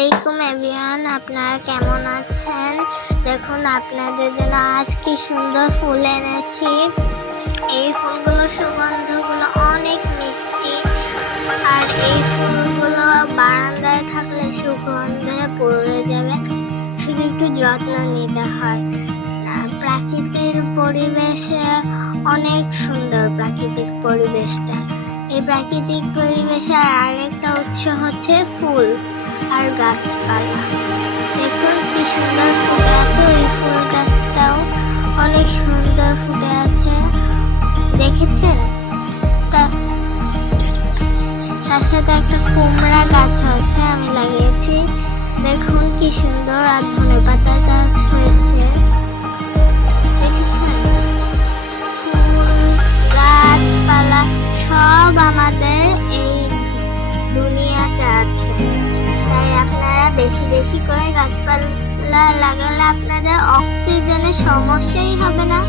আলাইকুম এভরিওয়ান, আপনারা কেমন আছেন? দেখুন আপনাদের জন্য আজ কি সুন্দর ফুল এনেছি। এই ফুলগুলো সুগন্ধগুলো অনেক মিষ্টি, আর এই ফুলগুলো বারান্দায় থাকলে সুগন্ধে পড়ে যাবে, শুধু একটু যত্ন নিতে হয়। প্রাকৃতিক পরিবেশে অনেক সুন্দর প্রাকৃতিক পরিবেশটা। এই প্রাকৃতিক পরিবেশের আরেকটা উৎস হচ্ছে ফুল আর গাছপালা। দেখুন কি সুন্দর ফুটে আছে, ওই ফুল গাছটাও অনেক সুন্দর ফুটে আছে, দেখেছেন? তার সাথে একটা কুমড়া গাছ হচ্ছে, আমি লাগিয়েছি। দেখুন কি সুন্দর, আর ধনেপাতা গাছ হয়েছে, দেখেছেন? ফুল গাছপালা সব আমাদের এই দুনিয়াতে আছে, তাই আপনারা বেশি বেশি করে গাছপালা লাগালে আপনাদের অক্সিজেনের সমস্যাই হবে না।